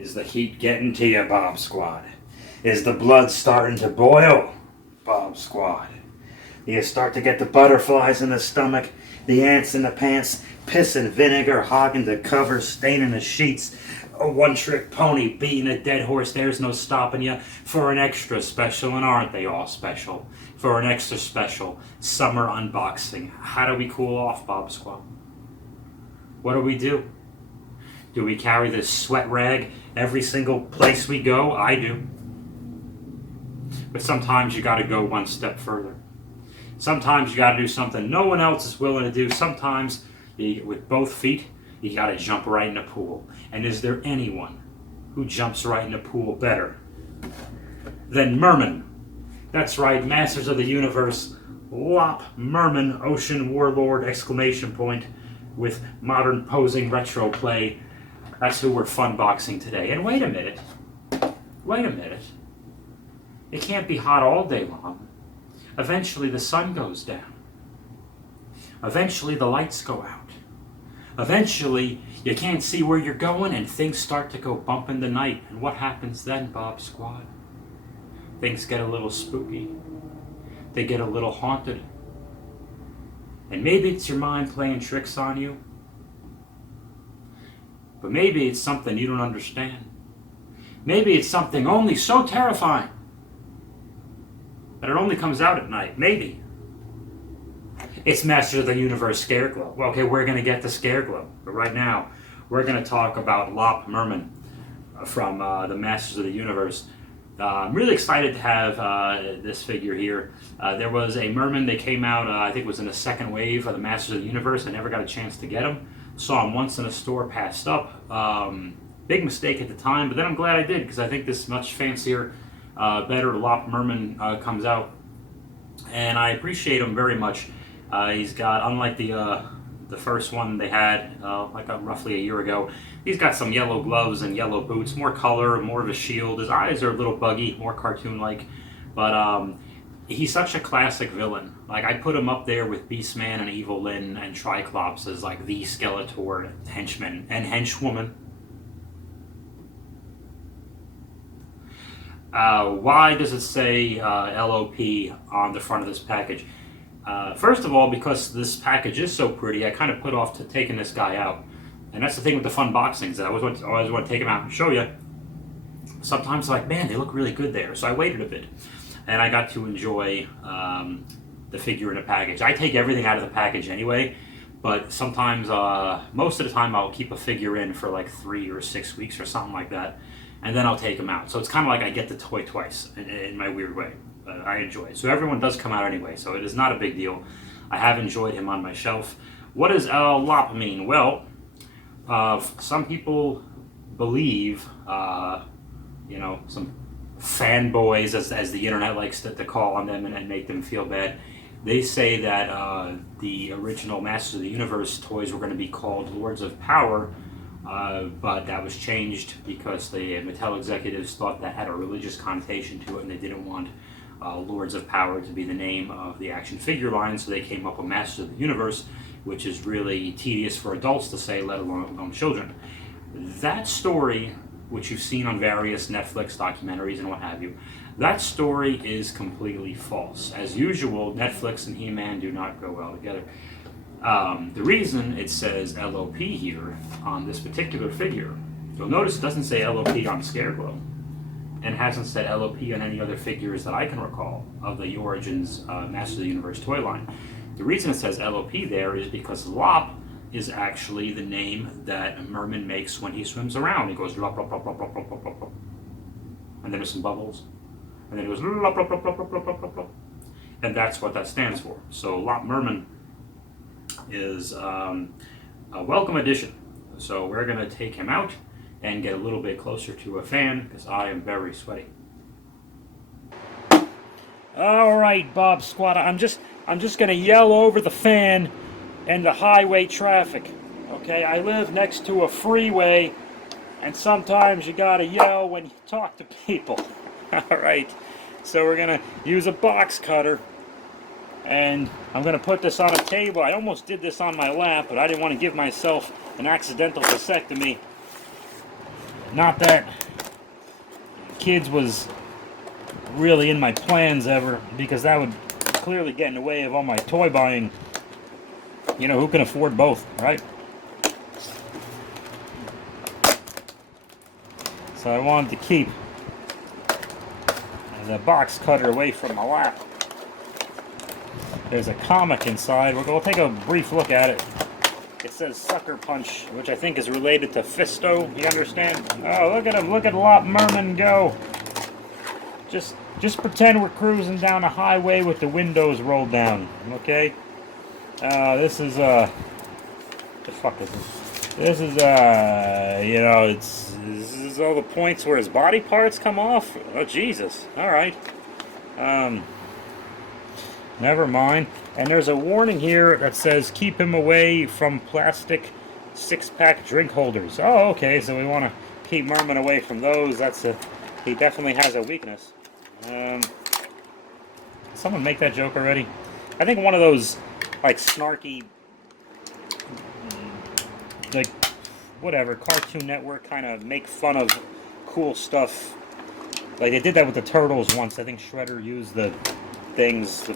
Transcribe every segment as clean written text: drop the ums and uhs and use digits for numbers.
Is the heat getting to you, Bob Squad? Is the blood starting to boil, Bob Squad? Do you start to get the butterflies in the stomach, the ants in the pants, piss and vinegar hogging the covers, staining the sheets? A one-trick pony beating a dead horse, there's no stopping you. For an extra special, and aren't they all special? For an extra special summer unboxing. How do we cool off, Bob Squad? What do we do? Do we carry this sweat rag every single place we go? I do. But sometimes you gotta go one step further. Sometimes you gotta do something no one else is willing to do. Sometimes, with both feet, you gotta jump right in the pool. And is there anyone who jumps right in the pool better than Merman? That's right, Masters of the Universe, Lop Merman, Ocean Warlord, exclamation point, with modern posing retro play. That's who we're funboxing today. And wait a minute. It can't be hot all day long. Eventually the sun goes down. Eventually the lights go out. Eventually you can't see where you're going and things start to go bump in the night. And what happens then, Bob Squad? Things get a little spooky. They get a little haunted. And maybe it's your mind playing tricks on you. But maybe it's something you don't understand. Maybe it's something only so terrifying that it only comes out at night. Maybe. It's Masters of the Universe Scareglow. Well, okay, we're going to get the Scareglow. But right now, we're going to talk about Lop Merman from the Masters of the Universe. I'm really excited to have this figure here. There was a Merman that came out, I think it was in the second wave of the Masters of the Universe. I never got a chance to get him. Saw him once in a store, passed up. Big mistake at the time, but then I'm glad I did, because I think this much fancier, better Lop Merman comes out. And I appreciate him very much. He's got, unlike the first one they had roughly a year ago, he's got some yellow gloves and yellow boots, more color, more of a shield. His eyes are a little buggy, more cartoon-like, but he's such a classic villain. Like, I put him up there with Beastman and Evil Lyn and Triclops as like the Skeletor henchman and henchwoman. Why does it say LOP on the front of this package? First of all, because this package is so pretty, I kind of put off to taking this guy out. And that's the thing with the funboxings, that I always want to take them out and show you. Sometimes like, man, they look really good there. So I waited a bit. And I got to enjoy the figure in a package. I take everything out of the package anyway, but sometimes, most of the time, I'll keep a figure in for like 3 or 6 weeks or something like that, and then I'll take them out. So it's kind of like I get the toy twice in my weird way. I enjoy it. So everyone does come out anyway, so it is not a big deal. I have enjoyed him on my shelf. What does Lop mean? Well, some people believe, some fanboys, as the internet likes to call on them and make them feel bad. They say that the original Masters of the Universe toys were going to be called Lords of Power, but that was changed because the Mattel executives thought that had a religious connotation to it, and they didn't want Lords of Power to be the name of the action figure line, so they came up with Masters of the Universe, which is really tedious for adults to say, let alone children. That story, which you've seen on various Netflix documentaries and what have you, that story is completely false. As usual, Netflix and He-Man do not go well together. The reason it says LOP here on this particular figure, you'll notice it doesn't say LOP on Scareglow, and hasn't said LOP on any other figures that I can recall of the Origins Masters of the Universe toy line. The reason it says LOP there is because Lop is actually the name that Merman makes when he swims around. He goes lop, lop, lop, lop, lop, lop, lop, lop, lop. And then there's some bubbles. And then it goes lop, lop, lop, lop, lop, lop, lop, lop. And that's what that stands for. So Lop Merman is a welcome addition. So we're going to take him out and get a little bit closer to a fan, because I am very sweaty. All right, Bob Squad, I'm just going to yell over the fan and the highway traffic. Okay, I live next to a freeway, and sometimes you got to yell when you talk to people. All right, so we're going to use a box cutter, and I'm going to put this on a table. I almost did this on my lap, but I didn't want to give myself an accidental vasectomy. Not that kids was really in my plans ever, because that would clearly get in the way of all my toy buying. You know, who can afford both, right? So I wanted to keep the box cutter away from my lap. There's a comic inside. We'll take a brief look at it. It says Sucker Punch, which I think is related to Fisto. You understand? Oh, look at him. Look at Lop Merman go. Just pretend we're cruising down a highway with the windows rolled down. Okay? This is, the fuck is this? This is, you know, this is all the points where his body parts come off. Oh, Jesus. Alright. Never mind. And there's a warning here that says keep him away from plastic six-pack drink holders. Oh, okay, so we want to keep Merman away from those. He definitely has a weakness. Someone make that joke already? I think one of those, like, snarky, like, whatever, Cartoon Network kind of make fun of cool stuff. Like, they did that with the Turtles once. I think Shredder used the things...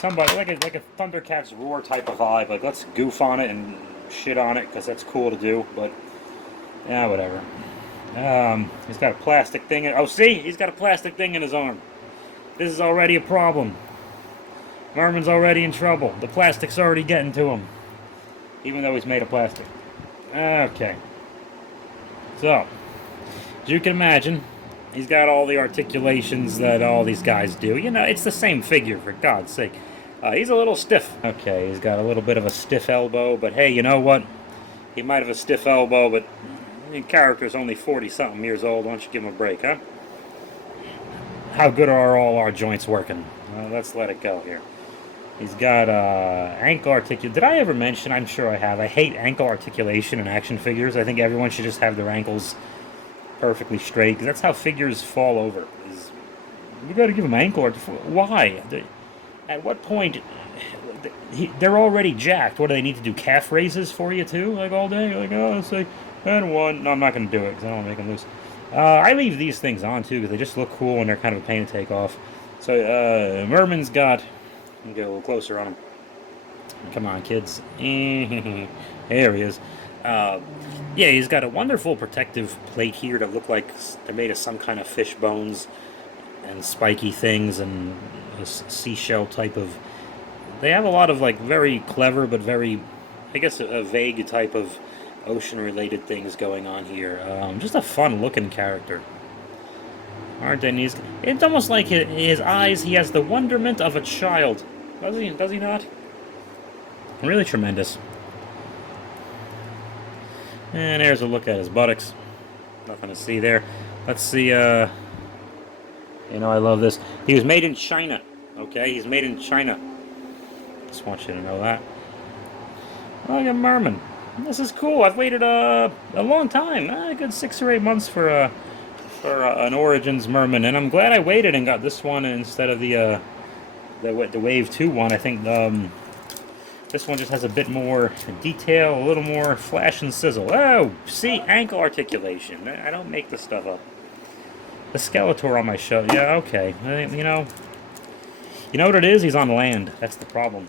Somebody, like a Thundercats Roar type of vibe. Like, let's goof on it and shit on it, because that's cool to do, but, yeah, whatever. He's got a plastic thing. Oh, see? He's got a plastic thing in his arm. This is already a problem. Merman's already in trouble. The plastic's already getting to him. Even though he's made of plastic. Okay. So, as you can imagine, he's got all the articulations that all these guys do. You know, it's the same figure, for God's sake. He's a little stiff. Okay, he's got a little bit of a stiff elbow, but hey, you know what? He might have a stiff elbow, but the character's only 40-something years old. Why don't you give him a break, huh? How good are all our joints working? Let's let it go here. He's got ankle articulation. Did I ever mention? I'm sure I have. I hate ankle articulation in action figures. I think everyone should just have their ankles perfectly straight, because that's how figures fall over. You got to give them ankle. Why? At what point? They're already jacked. What do they need to do? Calf raises for you too, like all day? Like, oh, it's like and one. No, I'm not going to do it because I don't want to make them loose. I leave these things on too because they just look cool and they're kind of a pain to take off. So Merman's got. Let me get a little closer on him. Come on, kids. There he is. Yeah, he's got a wonderful protective plate here to look like they're made of some kind of fish bones and spiky things and a seashell type of... They have a lot of, like, very clever but very, I guess, a vague type of ocean-related things going on here. Just a fun-looking character. Aren't they? It's almost like his eyes, he has the wonderment of a child. Does he not? Really tremendous. And there's a look at his buttocks. Nothing to see there. Let's see, you know, I love this. He was made in China, okay? He's made in China. Just want you to know that. Look at Merman. This is cool. I've waited a long time. A good 6 or 8 months for an Origins Merman, and I'm glad I waited and got this one instead of the Wave 2 one. I think this one just has a bit more detail, a little more flash and sizzle. Oh, see, ankle articulation. I don't make this stuff up. The Skeletor on my show. Yeah, okay. You know what it is? He's on land. That's the problem.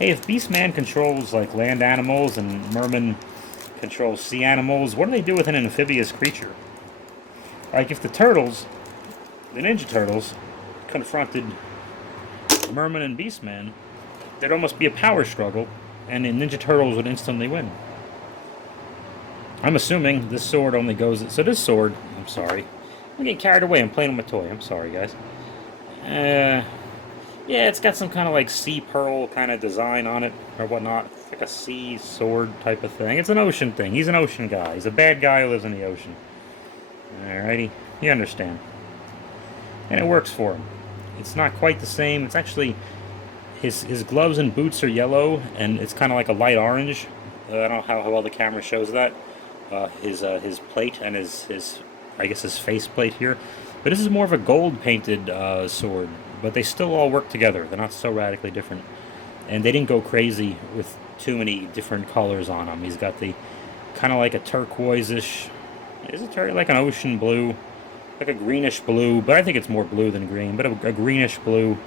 Hey, if Beastman controls like land animals and Merman controls sea animals, what do they do with an amphibious creature? Like if the Turtles, the Ninja Turtles, confronted Merman and Beastman, there'd almost be a power struggle, and the Ninja Turtles would instantly win. I'm assuming this sword only goes... So this sword... I'm sorry. I'm getting carried away. I'm playing with my toy. I'm sorry, guys. Yeah, it's got some kind of like sea pearl kind of design on it, or whatnot. It's like a sea sword type of thing. It's an ocean thing. He's an ocean guy. He's a bad guy who lives in the ocean. Alrighty. You understand. And it works for him. It's not quite the same. It's actually... His gloves and boots are yellow, and it's kind of like a light orange. I don't know how well the camera shows that. His plate and his I guess his face plate here. But this is more of a gold painted sword. But they still all work together. They're not so radically different. And they didn't go crazy with too many different colors on him. He's got the kind of like a turquoise-ish. Is it like an ocean blue? Like a greenish blue, but I think it's more blue than green, but a greenish blue.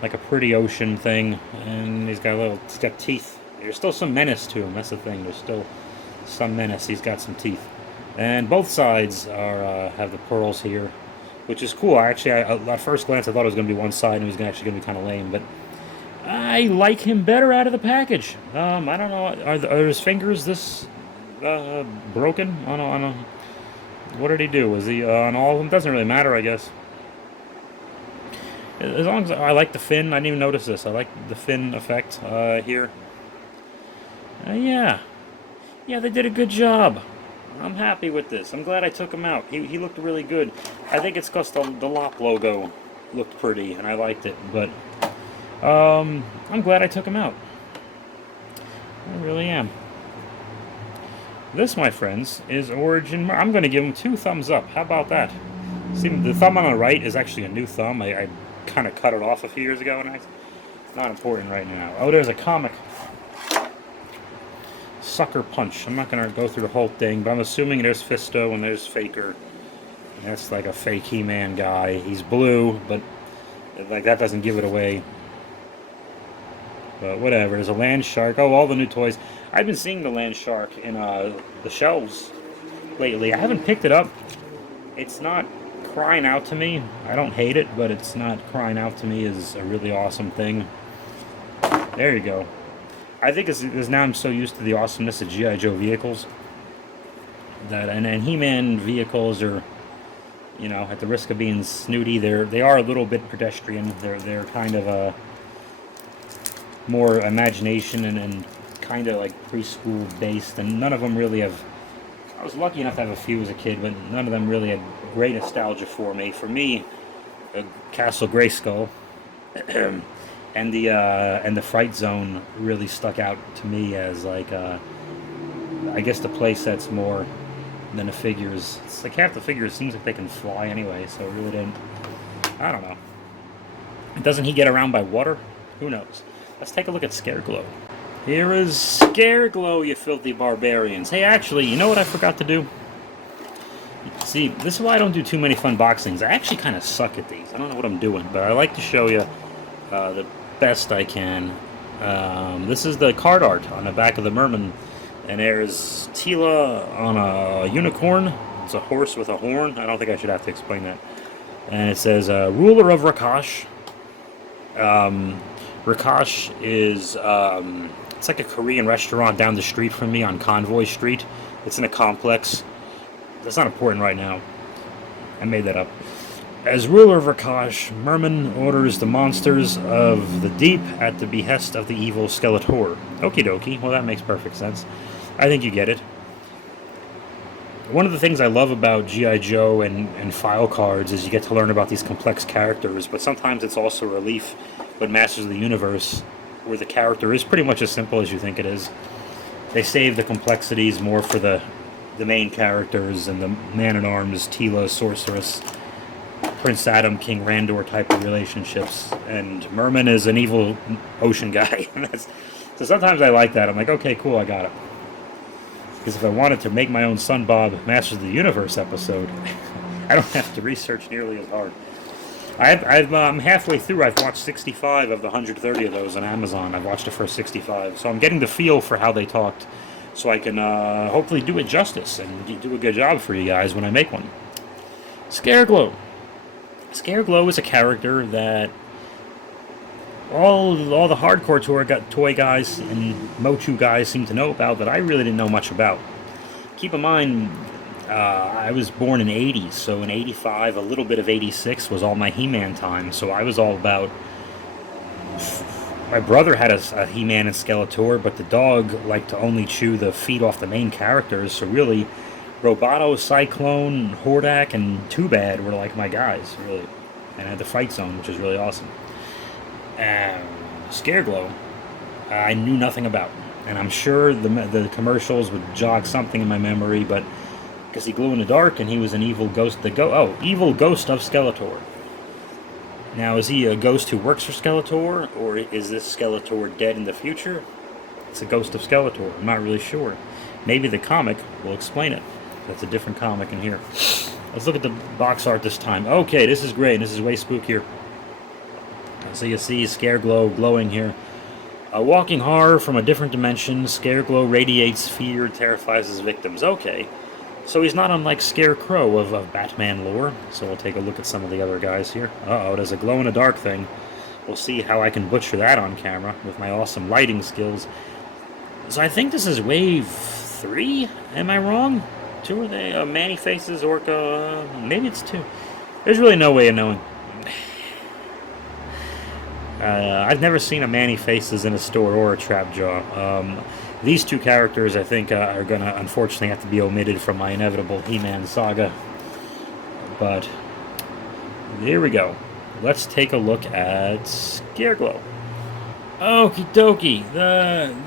Like a pretty ocean thing, and he's got teeth. There's still some menace to him, that's the thing. There's still some menace. He's got some teeth. And both sides are have the pearls here, which is cool. Actually, at first glance, I thought it was going to be one side, and he was actually going to be kind of lame, but I like him better out of the package. I don't know, are his fingers this broken on a what did he do? Was he on all of them? Doesn't really matter, I guess. As long as I like the fin, I didn't even notice this. I like the fin effect here. Yeah, they did a good job. I'm happy with this. I'm glad I took him out. He looked really good. I think it's because the Lop logo looked pretty, and I liked it. But I'm glad I took him out. I really am. This, my friends, is Origin. I'm going to give him 2 thumbs up. How about that? See, the thumb on the right is actually a new thumb. I kind of cut it off a few years ago, and it's not important right now. Oh, there's a comic. Sucker Punch. I'm not going to go through the whole thing, but I'm assuming there's Fisto and there's Faker. That's like a fake He-Man guy. He's blue, but like that doesn't give it away. But whatever. There's a Landshark. Oh, all the new toys. I've been seeing the Landshark in the shelves lately. I haven't picked it up. It's not crying out to me. I don't hate it, but it's not crying out to me as a really awesome thing. There you go. I think it's now I'm so used to the awesomeness of G.I. Joe vehicles that and He-Man vehicles are, you know, at the risk of being snooty, they are a little bit pedestrian. They're kind of a more imagination and kind of like preschool based, and none of them really have. I was lucky enough to have a few as a kid, but none of them really had great nostalgia for me. For me, Castle Grayskull and the Fright Zone really stuck out to me as like I guess the play sets more than the figures. It's like half the figures seems like they can fly anyway, so it really didn't. I don't know. Doesn't he get around by water? Who knows? Let's take a look at Scareglow. Here is Scareglow, you filthy barbarians. Hey, actually, you know what I forgot to do? See, this is why I don't do too many Funboxings. I actually kind of suck at these. I don't know what I'm doing, but I like to show you the best I can. This is the card art on the back of the Merman. And there's Tila on a unicorn. It's a horse with a horn. I don't think I should have to explain that. And it says, Ruler of Rakash. Rakash is, it's like a Korean restaurant down the street from me on Convoy Street. It's in a complex. That's not important right now. I made that up. As ruler of Rakash, Merman orders the monsters of the deep at the behest of the evil Skeletor. Okie dokie. Well, that makes perfect sense. I think you get it. One of the things I love about G.I. Joe and file cards is you get to learn about these complex characters, but sometimes it's also a relief with Masters of the Universe, where the character is pretty much as simple as you think it is. They save the complexities more for the main characters and the Man-at-Arms, Tila, Sorceress, Prince Adam, King Randor type of relationships, and Merman is an evil ocean guy. So sometimes I like that. I'm like, okay, cool, I got it. Because if I wanted to make my own Son Bob Masters of the Universe episode, I don't have to research nearly as hard. I'm halfway through. I've watched 65 of the 130 of those on Amazon. I've watched the first 65. So I'm getting the feel for how they talked, so I can hopefully do it justice and do a good job for you guys when I make one. Scareglow. Scareglow is a character that all the hardcore toy guys and MOTU guys seem to know about that I really didn't know much about. Keep in mind, I was born in 80, so in 85, a little bit of 86 was all my He-Man time, so I was all about... My brother had a He-Man and Skeletor, but the dog liked to only chew the feet off the main characters, so really, Roboto, Cyclone, Hordak, and Too Bad were like my guys, really. And I had the Fight Zone, which is really awesome. Scareglow, I knew nothing about, and I'm sure the commercials would jog something in my memory, but because he glowed in the dark and he was an evil ghost, evil ghost of Skeletor. Now, is he a ghost who works for Skeletor, or is this Skeletor dead in the future? It's a ghost of Skeletor. I'm not really sure. maybe the comic will explain it. That's a different comic in here. Let's look at the box art this time. Okay, this is great. This is way spookier. So you see Scareglow glowing here. A walking horror from a different dimension. Scareglow radiates fear, terrifies his victims. Okay, so he's not unlike Scarecrow of Batman lore. So we'll take a look at some of the other guys here. Uh-oh, there's a glow-in-the-dark thing. We'll see how I can butcher that on camera with my awesome lighting skills. So I think this is wave 3. Am I wrong? 2 are they? Manny Faces, Orca. Maybe it's 2. There's really no way of knowing. I've never seen a Manny Faces in a store or a Trapjaw. These 2 characters, I think, are going to unfortunately have to be omitted from my inevitable He-Man saga. But here we go. Let's take a look at Scareglow. Okie dokie.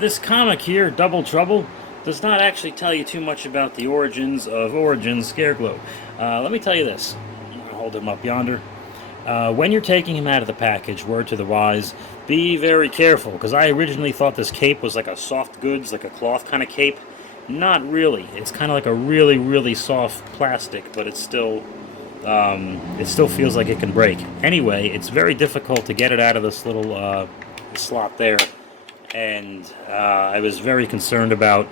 This comic here, Double Trouble, does not actually tell you too much about the origins of Origins Scareglow. Let me tell you this. I'll hold him up yonder. When you're taking him out of the package, word to the wise, be very careful, because I originally thought this cape was like a soft goods, like a cloth kind of cape. Not really. It's kind of like a really, really soft plastic, but it still feels like it can break. Anyway, it's very difficult to get it out of this little slot there, and I was very concerned about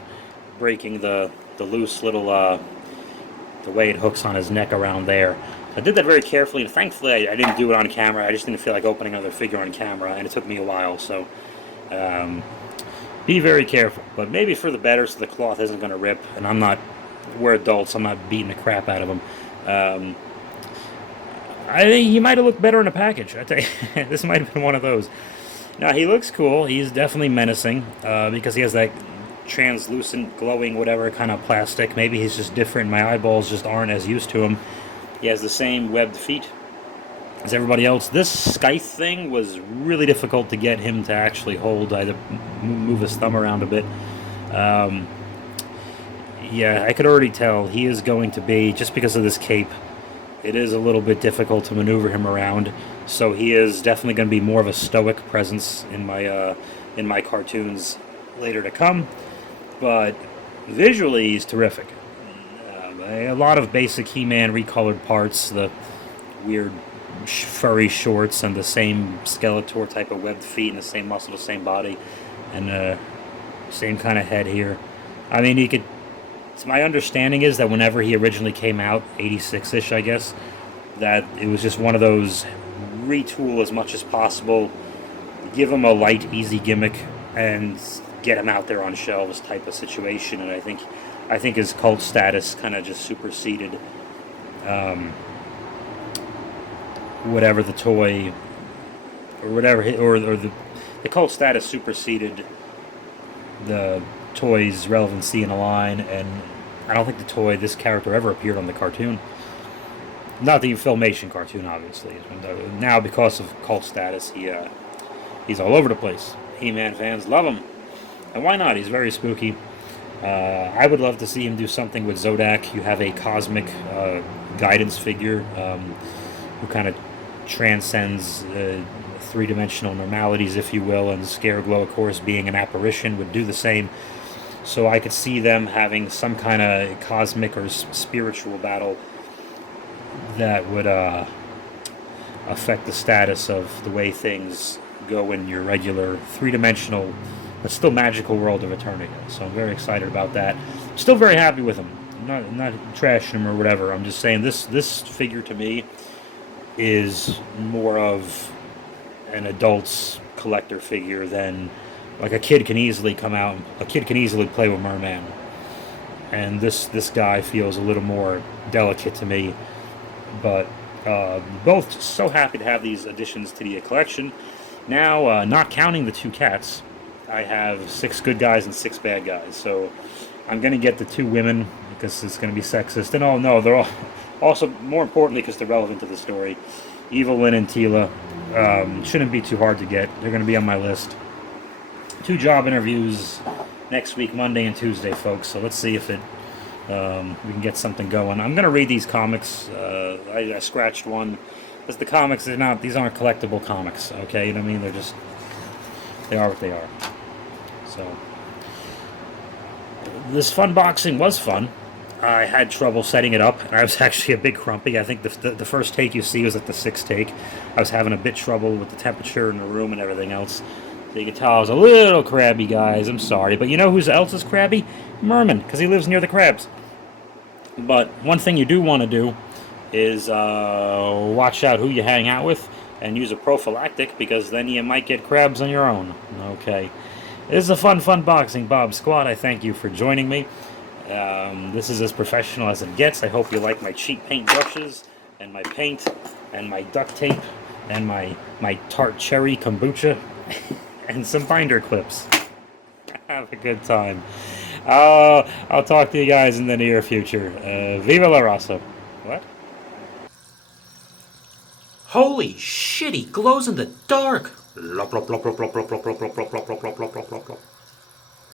breaking the loose little the way it hooks on his neck around there. I did that very carefully, and thankfully I didn't do it on camera. I just didn't feel like opening another figure on camera, and it took me a while, so be very careful. But maybe for the better, so the cloth isn't going to rip, and we're adults, I'm not beating the crap out of them. I think he might have looked better in a package. I tell you, this might have been one of those. Now, he looks cool. He's definitely menacing, because he has that translucent, glowing, whatever kind of plastic. Maybe he's just different. My eyeballs just aren't as used to him. He has the same webbed feet as everybody else. This scythe thing was really difficult to get him to actually hold, either move his thumb around a bit. Yeah, I could already tell he is going to be, just because of this cape, it is a little bit difficult to maneuver him around. So he is definitely going to be more of a stoic presence in my cartoons later to come. But visually, he's terrific. A lot of basic He-Man recolored parts, the weird furry shorts and the same Skeletor type of webbed feet and the same muscle, the same body, and same kind of head here. I mean, he could... So my understanding is that whenever he originally came out, 86-ish, I guess, that it was just one of those retool as much as possible, give him a light, easy gimmick, and get him out there on shelves type of situation. And I think his cult status kind of just superseded whatever the toy or whatever, or the cult status superseded the toy's relevancy in a line, and I don't think this character ever appeared on the cartoon. Not the Filmation cartoon, obviously. Now, because of cult status, he's all over the place. He-Man fans love him. And why not? He's very spooky. I would love to see him do something with Zodak. You have a cosmic guidance figure who kind of transcends three-dimensional normalities, if you will, and Scareglow, of course, being an apparition, would do the same. So I could see them having some kind of cosmic or spiritual battle that would affect the status of the way things go in your regular three-dimensional but still magical world of Eternia. So I'm very excited about that. Still very happy with him. I'm not trashing him or whatever. I'm just saying this figure to me is more of an adult's collector figure than, like, a kid can easily come out. A kid can easily play with Merman, and this guy feels a little more delicate to me. But both so happy to have these additions to the collection. Now, not counting the 2 cats, I have 6 good guys and 6 bad guys. So I'm going to get the 2 women because it's going to be sexist. And oh no, they're all also, more importantly, because they're relevant to the story. Evelyn and Tila shouldn't be too hard to get. They're going to be on my list. 2 job interviews next week, Monday and Tuesday, folks. So let's see if we can get something going. I'm going to read these comics. I scratched one. Because the comics, these aren't collectible comics, okay? You know what I mean? They are what they are. So, this fun boxing was fun. I had trouble setting it up, and I was actually a bit grumpy. I think the first take you see was at the sixth take. I was having a bit trouble with the temperature in the room and everything else. So you can tell I was a little crabby, guys. I'm sorry. But you know who else is crabby? Merman, because he lives near the crabs. But one thing you do want to do is watch out who you hang out with and use a prophylactic, because then you might get crabs on your own. Okay. This is a fun boxing, Bob Squad. I thank you for joining me. This is as professional as it gets. I hope you like my cheap paint brushes and my paint and my duct tape and my tart cherry kombucha and some binder clips. Have a good time. I'll talk to you guys in the near future. Viva la raza. What? Holy shit, he glows in the dark! Lop, lop, lop, lop, lop, lop, lop, lop, lop, lop, lop, lop, lop, lop, lop.